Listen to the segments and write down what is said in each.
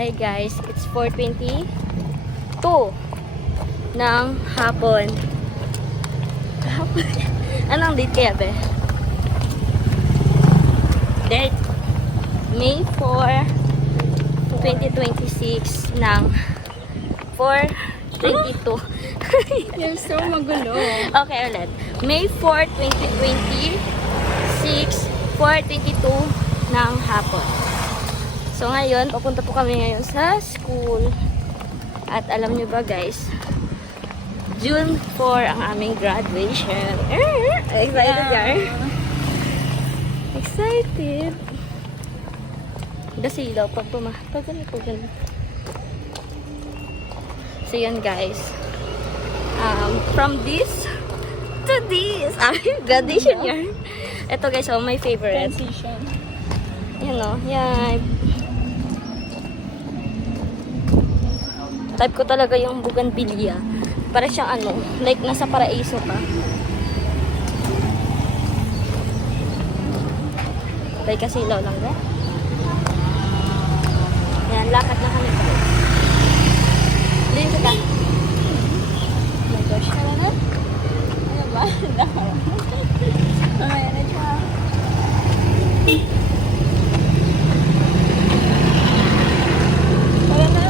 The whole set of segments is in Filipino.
Hi guys, it's 4:22 ng hapon. Anong date kaya be? Date May 4, 2026 ng 4:22. You're so magulo. Okay ulit. May 4, 2026, 4:22 ng hapon. So ngayon, papunta po kami ngayon sa school. At alam nyo ba guys, June 4 ang aming graduation. Excited guys? Excited. Kasi ilaw pag ganito. So yun guys. From this to this. Graduation yarn. Ito guys, oh, my favorite. Transition. Yan o. Yan. Type ko talaga yung bougainvillea. Para siyang ano, like nasa paraiso pa. Like kasi ilaw lang ba? Yan, lakad na kami pa. Liin kita. Oh my gosh, tara na. Ano ba? Mamaya na siya. Tara na.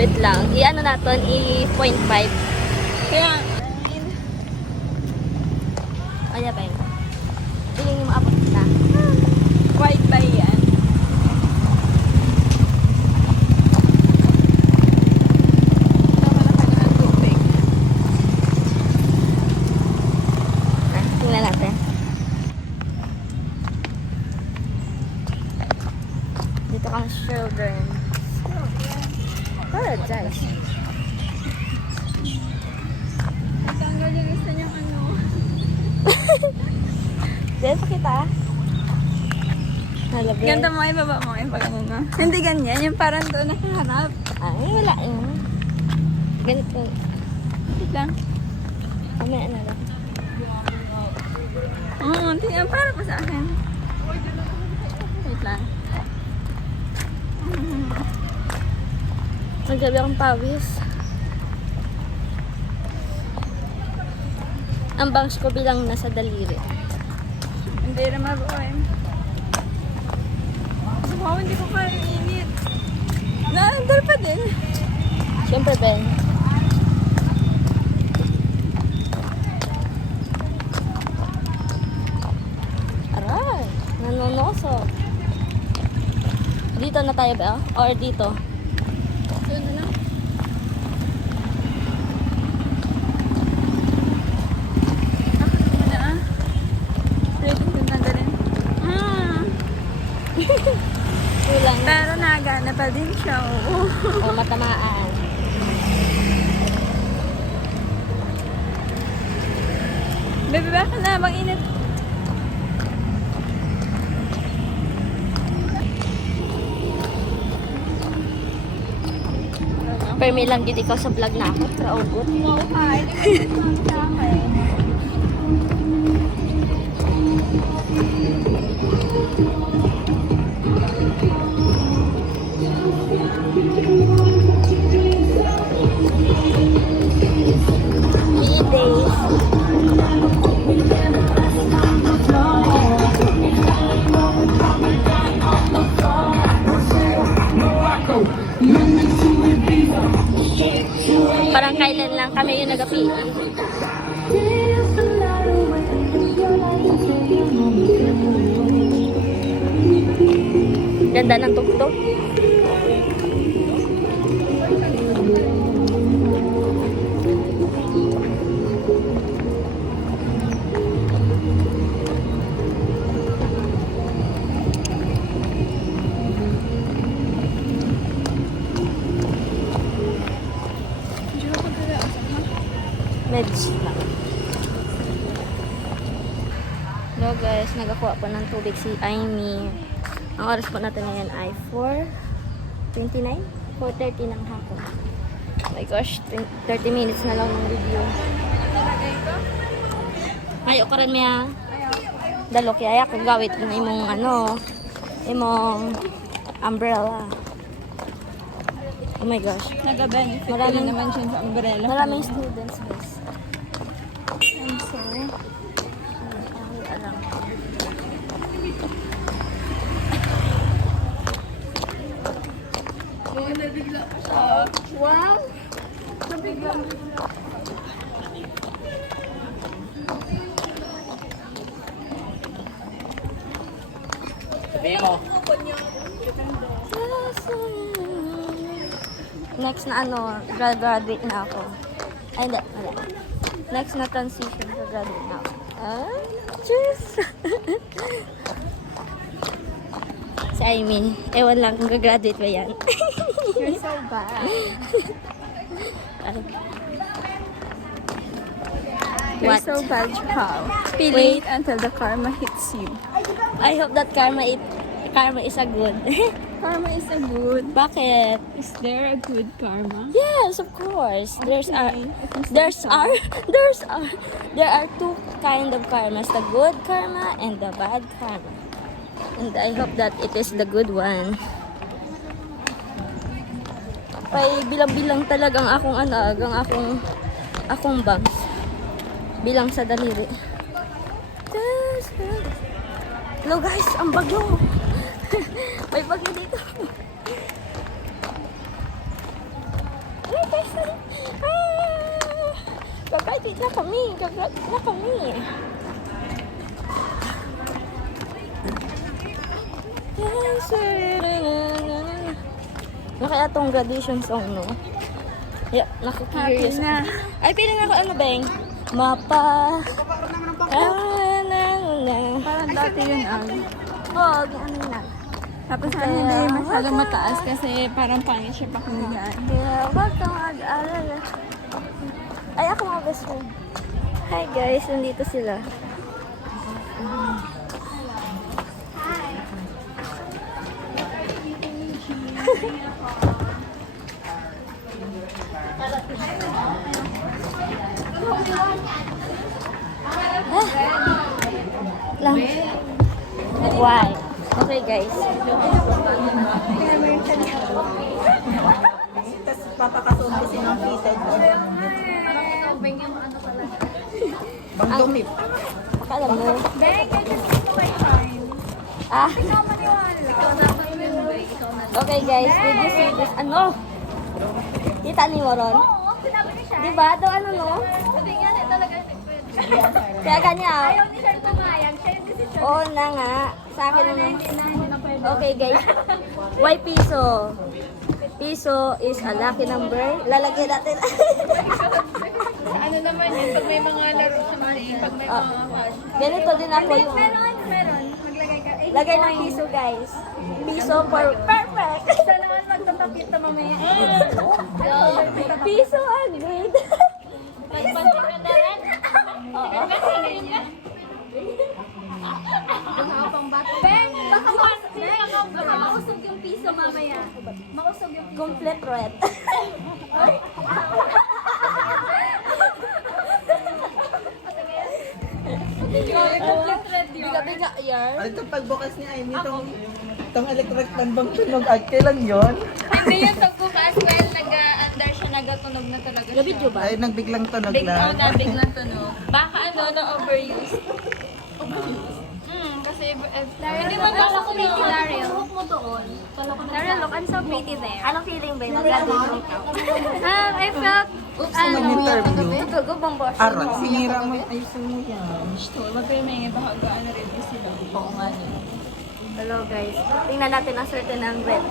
Wait lang. I-ano natin, i-0.5. Kaya, Ayan ba yun? Ito yung maabot na. white ba yan? Nakalakad ng tubig. Tingnan natin. Dito kang children. Paradise. Natanggal yung isa niyang ano. Dahil pa kita. Nalabay. Ganda mo, ibaba mo, pag ano na. Hindi ganyan, yung parang doon nakaharap. Ay, wala yun. Ganito. Wait lang. Mamaya na lang. Oo, tingnan, para pa sa akin. Wait lang. Naggabi akong pawis. Ang bangs ko bilang nasa daliri. Hindi na mabuhay. Wow, hindi ko kaya init. Naandar pa din. Siyempre, Ben. Aray, nanonoso. Dito na tayo ba? Or dito? Doon na lang. Ako na muna ah. Ready ko na rin. Kulang. Pero nagana pa din siya. Oo. O matamaan. Bebe, baka na bang init? Pero may lang gid ikaw sa vlog na ako. Traugot. No, ay. Hindi ko sa akin. Parang kailan lang kami yung nag-PE. Ganda ng tugtog. Meds lang. Hello guys, nagakuha po ng tubig si Aimee. Ang oras po natin ngayon ay 4:29? 4:30 ng hapon. Oh my gosh, 30 minutes na lang ng review. Nilagay ko? Ayaw ka rin, Mia. Ayaw. Dalo kaya ako gawit na imong imong umbrella. Oh my gosh. Nag-benefit ka Maraming- na naman siya sa umbrella. Maraming students, guys. And so, Alam. wow! Sabihin mo. Next na graduate na ako. Ay, hindi. Wala. Next na transition, graduate na ako. Ah, cheers! Si Amy, ewan lang kung gagraduate ba yan. You're so bad. You're What? so bad, Chow. Feeling- Wait until the karma hits you. I hope that karma is a good. Karma is a good. Bakit? Is there a good karma? Yes, of course. There are two kind of karmas, the good karma and the bad karma. And I hope that it is the good one. Ay, bilang-bilang talagang akong akong bangs. Bilang sa daliri. Hello guys, ang bagyo. May bagyo dito. Ay guys, gagraduate na kami. Ano kaya tong graduation song, no? Yeah, nakikurious. Happy na. Ay, piling ako beng? Mapa. Parang dati yun, Wag, na. Tapos hindi masyadong mataas kasi parang pangit siya pakinggan. Kaya, wag kang mag-alala. Ay, ako mga best friend. Hi guys, nandito sila. Lang. Why? Okay guys. Bang dumip. Alam mo. Beng, I just need to my time. Ah, Ikaw maniwala. okay guys, did you see this? Ano? Kita ni mo ron? Oo, sinabi ni siya. Di ba? Daw ano no? Sabi nga na talaga. Kaya kanya. Ayaw ni Sir pumayag. Siya yung decision. Oo na nga. Sa akin naman. Hindi na pwede. Okay guys. Why piso? Piso is a lucky number. Lalagyan natin. Ano naman yun? Pag may mga laro, pag may Ah, mga cash. ganito din ako yung Meron. Maglagay ka. lagay ng piso guys. Piso for perfect. Sa naman magtapakit na mamaya. Piso agad. Magpansin ka na rin. Oo. Beng, baka mausog yung piso mamaya. Mausog yung piso. Complete red. Complete red yun. Biga-biga yar. Ano ito pagbukas ni Amy, itong electric fan bang tunog? Ay, kailan yun? Hindi yung pagbukas, well, nag-under siya, nagatunog na talaga siya. Gabidyo ba? Ay, nagbiglang tunog Biglang lang. biglang tunog. Baka na-overuse. Kasi hindi mo ba ako may Daryl? mo doon. Daryl, look, I'm so pretty there. Anong feeling ba? Nag-graduate ka? I felt, Nag-interview. Tugo bang boss? Aral, sinira mo, ayusin mo yan. magpimay, baka gaano rin sila. Oo nga niya. Hello guys. Tingnan natin ang certain ng red.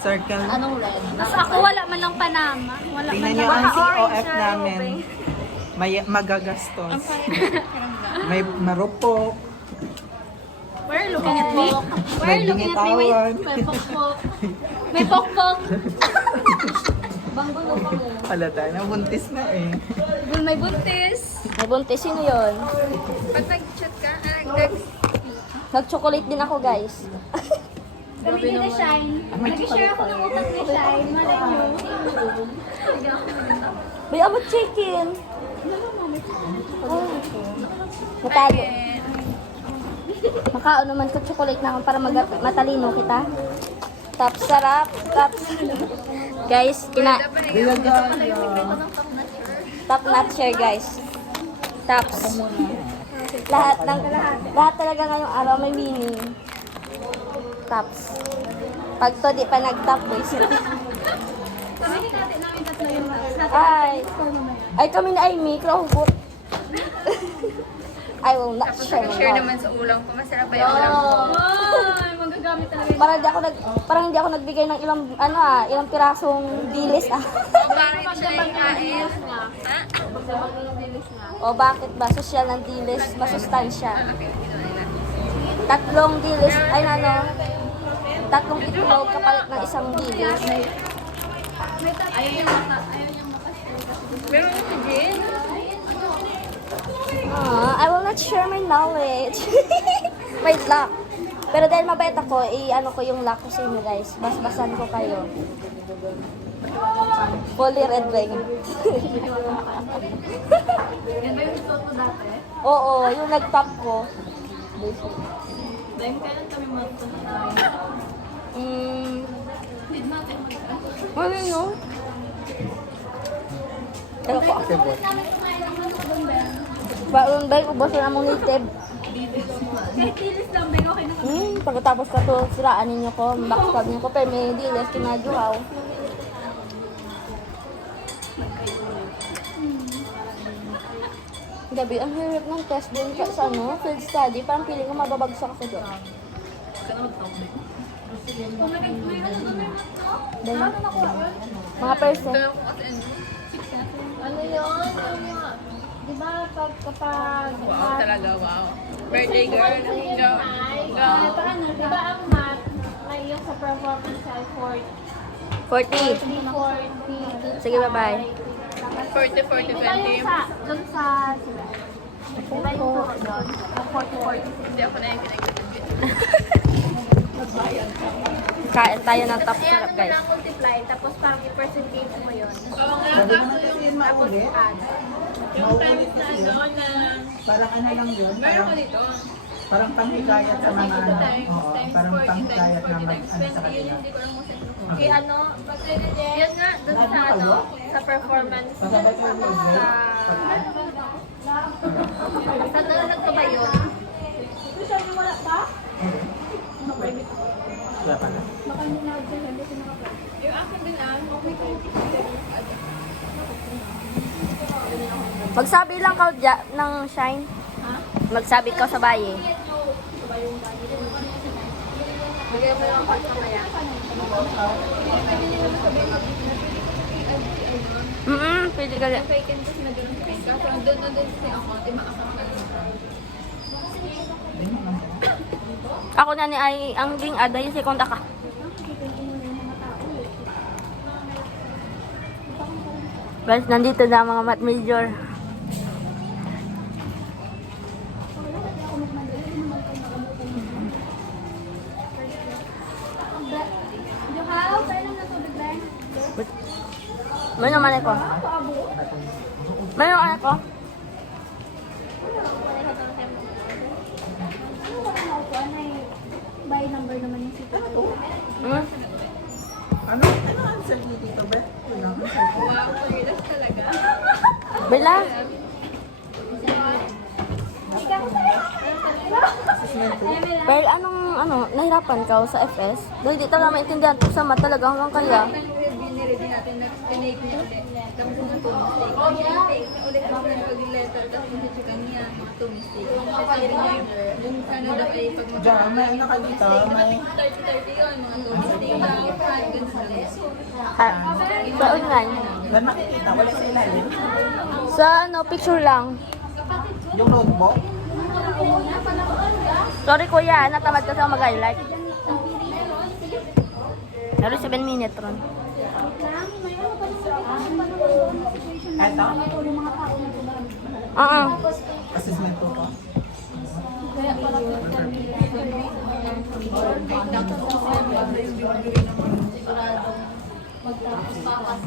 Circle. Anong red? Mas ako wala man lang Panama. Wala man Tingnan niyo lang. ang Baka orange COF na namin. open. May magagastos. May marupok. Where looking at me? May bingitawan. May pokpok. May pokpok. Banggulo pa mo. Halata na, buntis na eh. May buntis. May buntis, sino yun? Pag nag-chat ka, Nag-chocolate din ako guys. kami din na Shine. Nag-share ako ng utak ni Shine. Malay mo. May abot chicken. Oh. Natalo. Makaon naman ko chocolate na ako para matalino kita. Top sarap. Top. Guys, top notcher guys. Tops. Lahat talaga ngayong araw may meaning. Tops. Pag to di pa nag-top boys. Ay kami na ay may crowfoot. I will not share my Share mouth. naman sa ulam ko. Masarap ba yung ulam ko? Ay, magagamit talaga. Parang hindi ako nagbigay ng ilang pirasong dilis Bakit siya yung kain? O bakit ba? Sosyal ng dilis, masustansya. Okay, ginawa nila. Tatlong dilis, tatlong itlog kapalit ng isang dilis. Meron yung Jin? I will not share my knowledge. Wait lang. Pero dahil mabait ako, ko yung lock ko sa inyo guys. Basbasan ko kayo. Fully red ring. Yan ba yung gusto ko dati? Oo, yung nag-top ko. Dahil kailan kami magpunta? Ano yun? Pero ko. Baon ba yung ubos na mong native? Kahit tilis lang, bay, okay na kami. Pagkatapos ka to, siraan ninyo ko, backstab niyo ko, pero may diles, kinajuhaw. Gabi, ang hirap ng test din sa field study, parang feeling ko mababagsak ako doon. Dahil, mga person. Ano yun? Di ba kapag... Wow, talaga, wow. Birthday girl. Go. Go. Paano? Di ba ang math, may yung sa performance ay 40. 40. Sige, bye-bye. 40, 40, Di ba 20. yung dun sa... Di ba yung doon? Sa 40. Hindi ako na yung pinag-ibig. Kain tayo ng top Kaya sarap, ano guys. na multiply, tapos parang i-percentage mo yun. Sabi mo na yun maulit. Add. Maulit kasi yun. Parang ano lang yun. Meron ko dito. Parang panghikayat sa mga ano. Oo, parang 40 panghikayat na times ano sa 20. Yun kanila. yung hindi ko lang mo sa Okay, ano? Yan nga, dun sa ano, sa performance. Pasabay kayo mo yun. Sa nanonood ko ba yun? Wala pala. Yung akin din Magsabi lang ka ng shine. Magsabi ka sa baye. Bigyan mo lang part mamaya. Pwede ka lang. Vacant kasi na doon sa kain. Kaso doon na doon sa ako. Di makakama. Ako na ni ay ang ging aday si konta ka. Guys, nandito na mga math major. May naman ako. May naman ako. By number naman yung sito. Hmm? Ano answer niyo dito, Beth? Wala akong answer. Wow, weirdos talaga. Bella? Well, nahirapan ka sa FS? Dahil di talaga maintindihan ko sa math talaga hanggang kaya. Biniredy natin na pinake niya ulit. Tapos yung 2 mistake. Pinake niya ulit ako ng pag-letter. Tapos yung chichikan niya, mga 2 mistake. Tapos sabi niya, yung ano daw ay pag Diyan, may ano ka dito, may... 30-30 yun, mga 2 mistake lang. Ganun ulit. Sa online. Ba nakikita, wala sa ilalim. Sa picture lang. Yung notebook. Sorry kuya, natamad kasi ako mag-highlight. Pero 7 minutes ron. Eto, assessment po ko.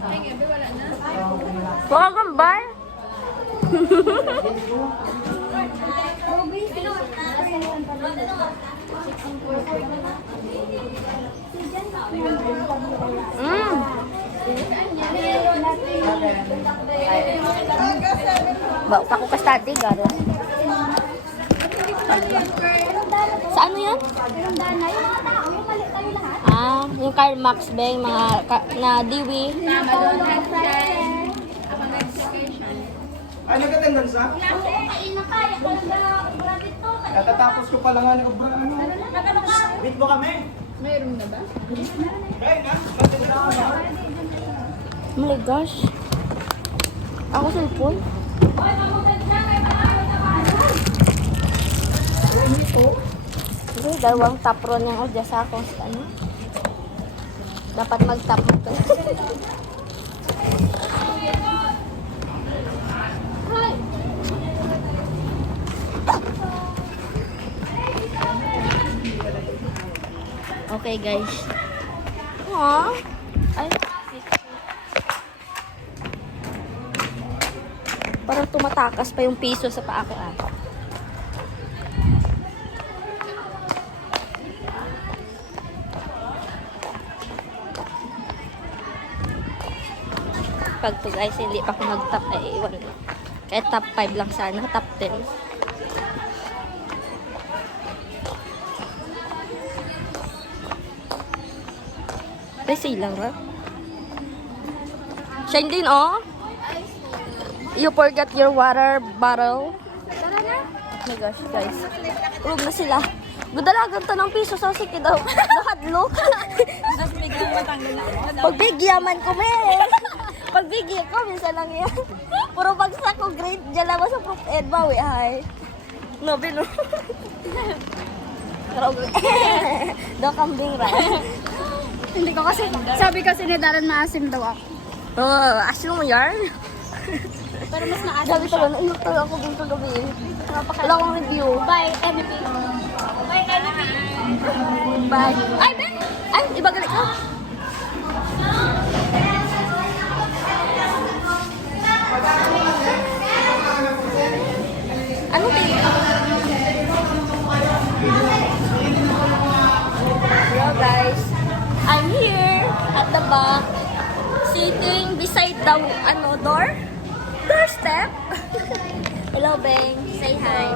Ay, gabi wala na. Baka gambay? Mm. Ba, pa ko ka-study, garo. Sa ano yan? Yung dana, yung mga tao, yung mali tayo lahat. Ah, yung Carmax ba, yung mga na diwi. Ay, nag-attendance sa? Kasi, kain na kaya ko lang grabe to. Katatapos ko pala nga ng obra. Ano? Meet mo kami. Mayroon na ba? Kaya na. Oh my gosh. Ako cellphone. Hindi, dalawang tapron yung odya sa akong ano. Dapat mag-tap ito. Okay guys. Aww. Ay. Parang tumatakas pa yung piso sa paa ko ah. Pag to guys, hindi pa ako nag-top ay iwan lang. Kahit top 5 lang sana, top 10. Ay, silang ha? Shine din oh. You forgot your water bottle. Tara na. Oh my gosh, guys. Ulog na sila. Gudalagan to ng piso sa sige daw. Nakadlo. Pagbigyaman ko, me. Pagbigya ko, minsan lang yan. Puro bagsak ko, grade. Diyan lang sa Prof. Ed, bawi, ay. No, bino. Do kambing ra. Hindi ko kasi, sabi kasi ni Darren maasim daw ako. Oh, asin mo yarn. Pero mas maasim Sabi ko lang, inok talaga ako dito gabi. Wala akong review. Bye, MVP. Bye, MVP. Bye. Ay, Ben! Ay, iba galit ka. Ano dito? Hello guys. I'm here at the back. Sitting beside the doorstep. Hello, Beng. Say hi.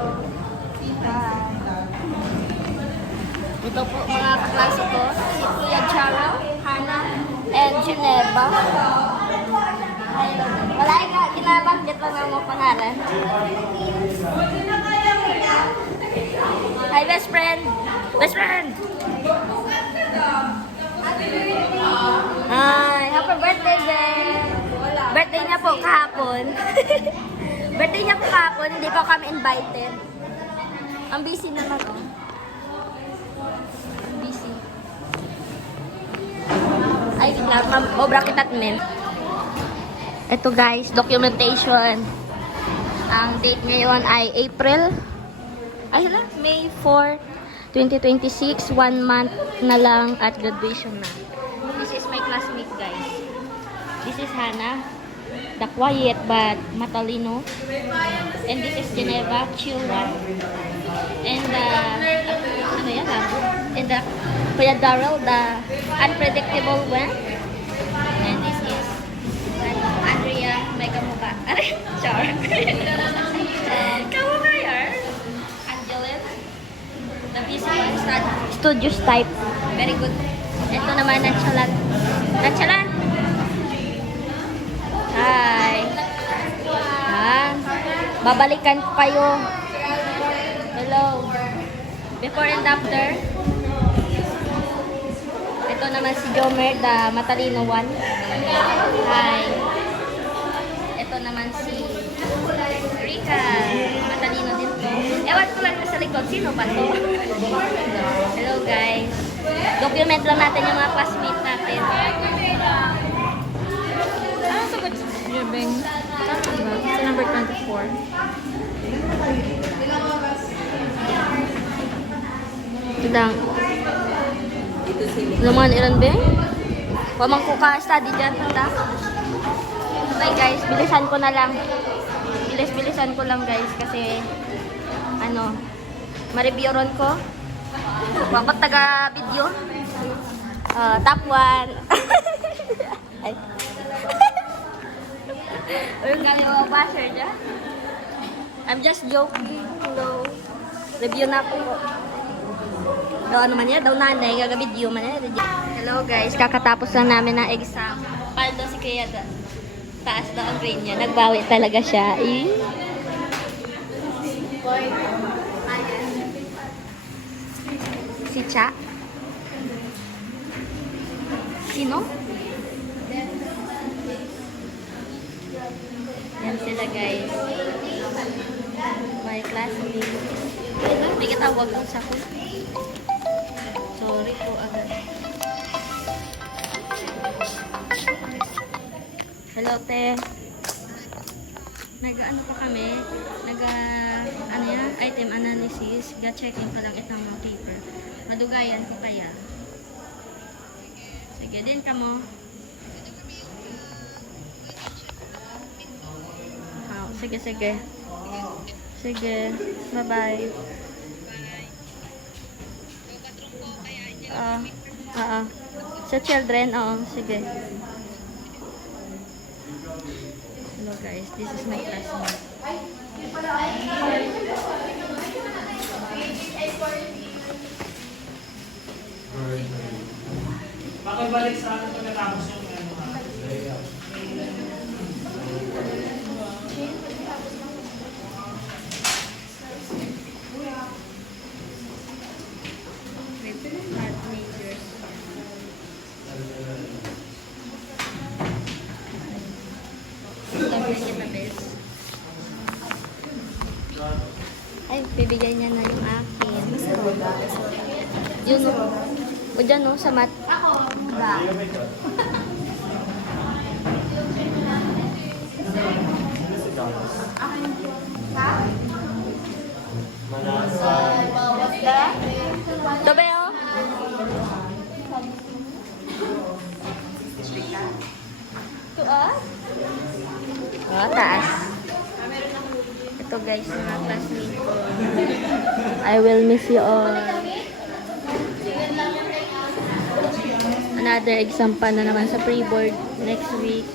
Ito po mga kaklase ko, si Kuya Charo, Hannah, and Geneva. Wala ka, ginabanggit lang ang mga pangalan. Hi, best friend! Best friend! Hi! Happy birthday, Ben! Birthday niya po kahapon. Birthday niya po kahapon, hindi pa kami invited. Ang busy naman, oh. Busy. Ay, obra kitat men. Ito guys, documentation. Ang date ngayon ay April. Ay, hala, May 4, 2026. 1 month na lang at graduation na. This is my classmate, guys. This is Hannah, the quiet but matalino. And this is Geneva, chill one. And ano yan, labo? And the Kuya Darrell, the unpredictable one. And this is Andrea, may kamukha. Char. Kamukha yan. Angeline, the busy one, studios type. Very good. Ito naman, Nonchalant. Nonchalant! Hi! Babalikan ko kayo. Hello. Before and after. Ito naman si Jomer, the matalino one. Hi. Ito naman si Rika. Matalino din to. Ewan ko lang sa likod. Sino ba to? Hello guys. Document lang natin yung mga classmates natin. Ano sagot niyo, Beng? Sa number 24. Tidang. Laman iran beng? Pamang ko ka study dyan, tanda. Okay guys, bilisan ko na lang. Bilisan ko lang guys kasi ano, Ma-review ron ko. Wapot taga-video. Top 1. Ay. Urong kami mga basher dyan. I'm just joking. Hello. Review na po. Daw ano man yan? Daw nanay. Gaga-video man yan. Hello guys. Kakatapos lang namin ng exam. Paldo si Kuya da. Taas daw ang grade niya. Nagbawi talaga siya. Si Cha. Sino? Yan sila guys. My classmate. Hindi ka tawag ang sa ko. Sorry po agad. Hello, te. Nag-ano pa kami? Ano yan? Item analysis. Ga-checking ko lang itang mga paper. Madugayan ko kaya. Sige, din ka mo. Oh, sige, sige. Sige. Bye-bye. Sa children, oo. Sige. Hello guys, this is my classmate. Pakibalik sa akin pagkatapos yung Ay, bibigay niya na yung akin. Yun o. O dyan o, sa mat. Tobe o. Ito taas. Ito guys, mga classmates ko. I will miss you all. Another exam pa na naman sa pre-board next week.